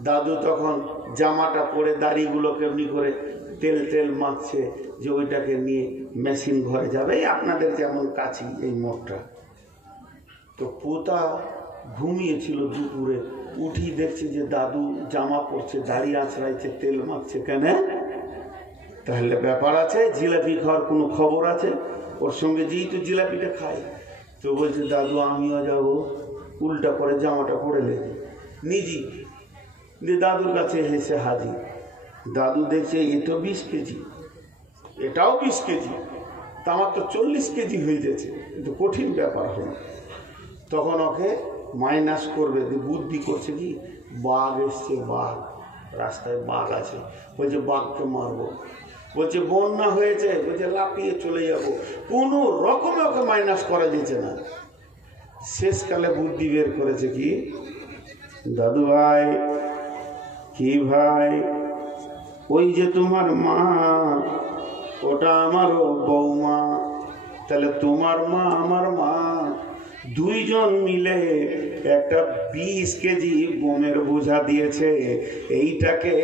দাদু তখন জামাটা পরে দাড়িগুলো কেমনি করে তেল তেল মাখছে, যে ওইটাকে নিয়ে মেশিন ঘরে যাবে, আপনাদের যেমন কাছি এই মোটটা। তো পোতা ঘুমিয়েছিল, দুপুরে উঠি দেখছে যে দাদু জামা পরছে, দাড়ি আঁচড়াইছে, তেল মাখছে। কেন? তাহলে ব্যাপার আছে, জিলাপি খাওয়ার কোনো খবর আছে? ওর সঙ্গে যেই তো জিলাপিটা খায়। তো বলছে, দাদু আমিও যাবো, উল্টা করে জামাটা পরে লেগে নিজে দিয়ে দাদুর কাছে হেসে হাজির। দাদু দেখছে এ তো 20 কেজি, এটাও 20 কেজি, তা আমার তো 40 কেজি হয়ে যাচ্ছে, কিন্তু কঠিন ব্যাপার হলো। তখন ওকে মাইনাস করবে, বুদ্ধি করছে কি, বাঘ এসছে, বাঘ রাস্তায় বাঘ আছে, বলছে বাঘকে মারবো। বলছে বন্যা হয়েছে, বলছে লাফিয়ে চলে যাব। কোনো রকমে ওকে মাইনাস করা যেছে না। শেষকালে বুদ্ধি বের করেছে কি, দাদু ভাই, কি ভাই, ওই যে তোমার মা, ওটা আমারও বৌমা, তাহলে তোমার মা আমার মা, দুইজন মিলে একটা 20 কেজি বোমের বোঝা দিয়েছে। এইটাকে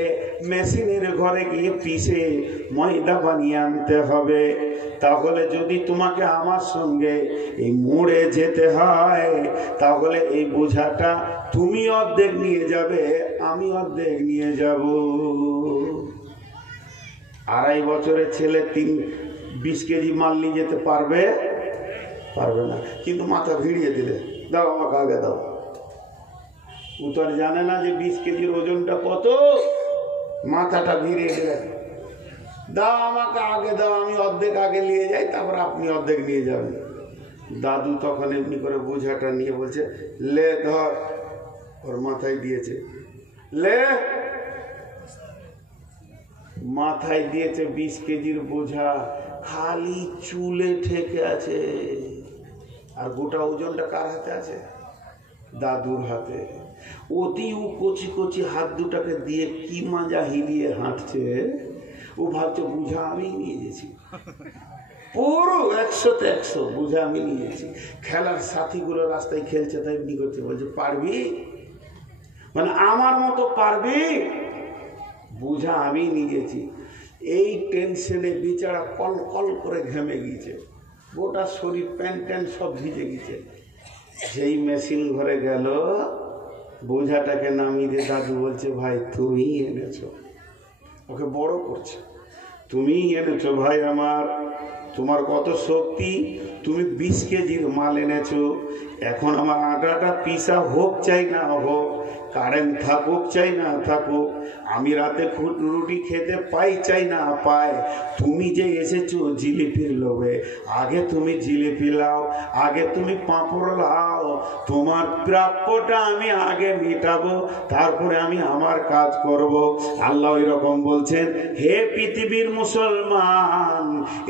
মেশিনের ঘরে গিয়ে পিষে ময়দা বানিয়ে আনতে হবে। তাহলে যদি তোমাকে আমার সঙ্গে এই মোড়ে যেতে হয়, তাহলে এই বোঝাটা তুমি অর্ধেক নিয়ে যাবে, আমি অর্ধেক নিয়ে যাব। 2.5 বছরের ছেলে 20 কেজি মাল নিয়ে যেতে পারবে? পারবে না। কিন্তু মাথা ভিড়িয়ে দিলে, দাও আমাকে আগে দাও। ও তো আর জানে না যে 20 কেজির ওজনটা কত। মাথাটা ভিড়িয়ে দিলে, দাও আমাকে আগে দাও, আমি অর্ধেক আগে নিয়ে যাই, তারপর আপনি অর্ধেক নিয়ে যাবেন। দাদু তখন এমনি করে বোঝাটা নিয়ে বলছে, লে ধর। ওর মাথায় দিয়েছে, লে। মাথায় দিয়েছে 20 কেজির বোঝা, খালি চুলে ঠেকে আছে। আর গোটা ওজনটা কার হাতে আছে? দাদুর হাতে। অতি ও কচি কচি হাত দুটাকে দিয়ে কি মাজা হিলিয়ে হাঁটছে। ও ভাবছে বোঝা আমি নিয়ে গেছি, পুরো 100-তে 100 বোঝা আমি নিয়ে গেছি। খেলার সাথীগুলো রাস্তায় খেলছে, তাই এমনি করছে, বলছে পারবি? মানে আমার মতো পারবি? বোঝা আমি নিয়ে গেছি। এই টেনশনে বেচারা কল কল করে ঘেমে গিয়েছে, গোটা শরীর প্যান্ট ট্যান্ট সব ভিজে গেছে। যেই মেশিন ঘরে গেল, বোঝাটাকে নামিয়ে দিয়ে দাদু বলছে, ভাই তুমি এনেছো। ওকে বড় করছে, তুমি এনেছো ভাই আমার, তোমার কত শক্তি, তুমি 20 কেজির মাল এনেছো। এখন আমার আটাটা পিসা হোক চাই না হোক, কারেন্ট থাকুক চাই না থাকুক, আমি রাতে রুটি খেতে পাই চাই না পাই, তুমি যে এসেছো জিলিপির লোভে, আগে তুমি জিলিপি লাও, আগে তুমি পাঁপড় লাও, তোমার প্রাপ্যটা আমি আগে মেটাবো, তারপরে আমি আমার কাজ করব। আল্লাহ এরকম বলছেন, হে পৃথিবীর মুসলমান,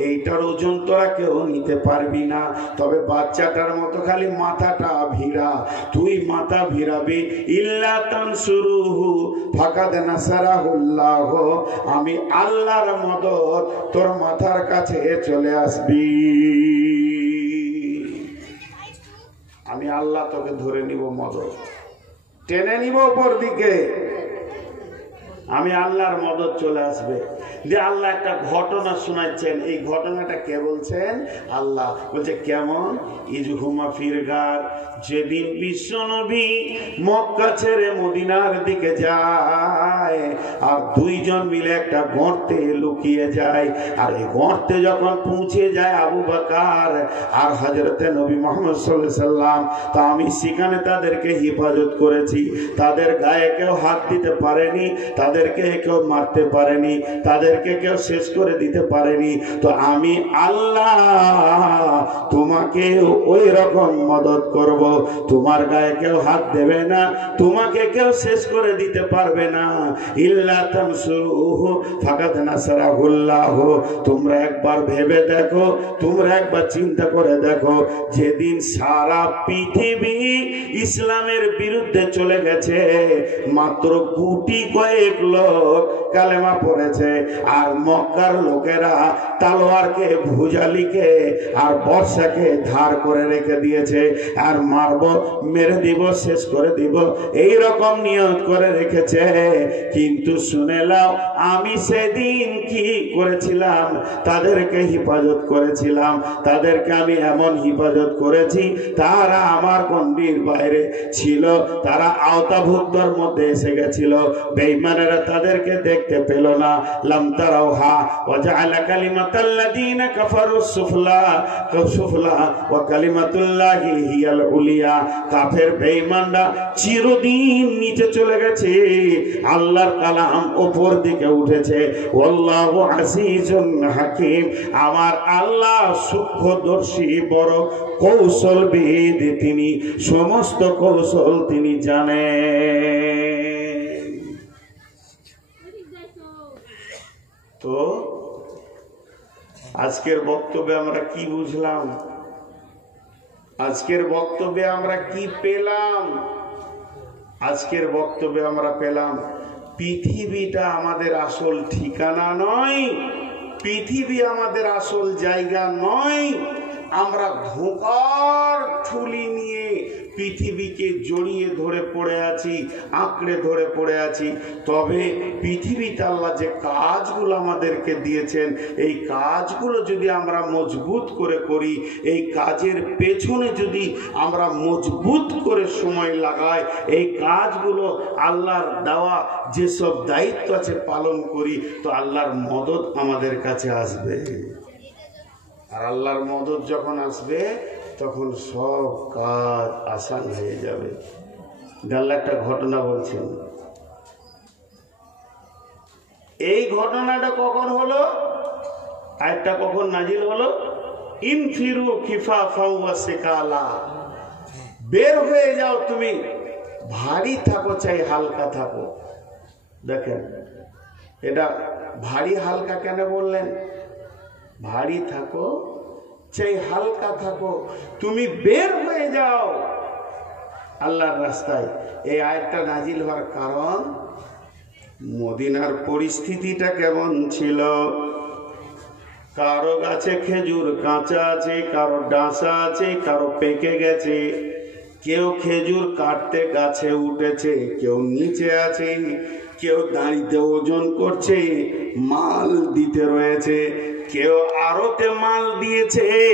এইটার ওজন তোরা কেউ নিতে পারবি না, তবে বাচ্চাটার মতো খালি মাথাটা ভিড়া, তুই মাথা ভিড়াবি। ইল্লা তানসুরুহু ফাকাদ নাসারাহুল্লাহ, আমি আল্লাহর মদদ তোর মাথার কাছে চলে আসবি। আমি আল্লাহ তোকে ধরে নিব, মদদ টেনে নিব উপর দিকে, আমি আল্লাহর মদদ চলে আসবে। যে আল্লাহ একটা ঘটনা শোনাচ্ছেন, এই ঘটনাটা কে বলছেন? আল্লাহ বলছে কেমন? ইজহুমা ফিরগার, যেদিন বিশ্বনবী মক্কা ছেড়ে মদিনার দিকে যায়, আর দুইজন মিলে একটা গর্তে লুকিয়ে যায়। আর এই গর্তে যখন পৌঁছে যায় আবু বকর আর হযরতে নবী মুহাম্মদ সাল্লাল্লাহু আলাইহি সাল্লাম, তা আমি সেখানে তাদেরকে হেফাজত করেছি। তাদের গায়ে কেউ হাত দিতে পারেনি, তাদেরকে কেউ মারতে পারেনি, তাদেরকে কেউ শেষ করে দিতে পারেনি। তো আমি আল্লাহ তোমাকে ওই রকম মদদ করব, তোমার গায়ে কেউ হাত দেবে না, তোমাকে কেউ শেষ করে দিতে পারবে না। ইল্লা তানসুরুহু ফাকাদ নাসারাহুল্লাহ। তোমরা একবার ভেবে দেখো, তোমরা একবার চিন্তা করে দেখো, যেদিন সারা পৃথিবী ইসলামের বিরুদ্ধে চলে গেছে, মাত্র গুটি কয়েক লোক কালেমা পড়েছে, আর মক্কার লোকেরা তালোয়ারকে, ভুজালিকে আর বর্ষাকে ধার করে রেখে দিয়েছে, আর মারব, মেরে দিব, শেষ করে দিব, এই রকম নিয়ত করে রেখেছে। কিন্তু শুনে নাও, আমি সেদিন কি করেছিলাম? তাদেরকে হেফাজত করেছিলাম, তাদেরকে আমি এমন হেফাজত করেছি, তারা আমার গণ্ডির বাইরে ছিল, তারা আওতাভুক্তর মধ্যে এসে গেছিল। বেঈমানেরা তাদেরকে দেখতে পেল না। লাম তারাউহা ওয়া জাআলা কালিমাতাল্লাযীনা কাফারু সুফলা ওয়া কালিমাতুল্লাহি হিয়াল উলিয়া। কাফের বেঈমানরা চিরদিন নিচে চলে গেছে, আল্লাহর কালাম উপর দিকে উঠেছে। আল্লাহু আসিজুন হাকিম, আমার আল্লাহ সূক্ষ্মদর্শী, বড় কৌশলবিদ, তিনি সমস্ত কৌশল তিনি জানেন। তো আজকের বক্তব্যে আমরা কি বুঝলাম? আজকের বক্তব্যে আমরা কি পেলাম? আজকের বক্তব্যে আমরা পেলাম, পৃথিবীটা আমাদের আসল ঠিকানা নয়, পৃথিবী আমাদের আসল জায়গা নয়, আমরা ধোঁকার ঠুলি নিয়ে পৃথিবীকে জড়িয়ে ধরে পড়ে আছি, আঁকড়ে ধরে পড়ে আছি। তবে পৃথিবীতে আল্লাহ যে কাজগুলো আমাদেরকে দিয়েছেন, এই কাজগুলো যদি আমরা মজবুত করে করি, এই কাজের পেছনে যদি আমরা মজবুত করে সময় লাগাই, এই কাজগুলো আল্লাহর দেওয়া যেসব দায়িত্ব আছে পালন করি, তো আল্লাহর মদদ আমাদের কাছে আসবে। আর আল্লাহর মদদ যখন আসবে তখন সব কাজ আসান হয়ে যাবে। আল্লাহ একটা ঘটনা বলছেন, এই ঘটনাটা কখন হলো, আয়াতটা কখন নাজিল হলো? ইনফিরু খিফাফাও ওয়া সিকালা, বের হয়ে যাও তুমি, ভারী থাকো চাই হালকা থাকো। দেখেন এটা ভারী হালকা কেন বললেন? ভারী থাকো চাই হালকা থাকো, তুমি বের হয়ে যাও আল্লাহর রাস্তায়। এই আয়াতটা নাজিল হওয়ার কারণ, মদিনার পরিস্থিতিটা কেমন ছিল? কারো গাছে খেজুর কাঁচা আছে, কারো ডাঁসা আছে, কারো পেকে গেছে। কেউ খেজুর কাটতে গাছে উঠেছে, কেউ নিচে আছে, কেউ দাঁড়িতে ওজন করছে, মাল দিতে রয়েছে, কেউ আড়তে মাল দিয়েছে।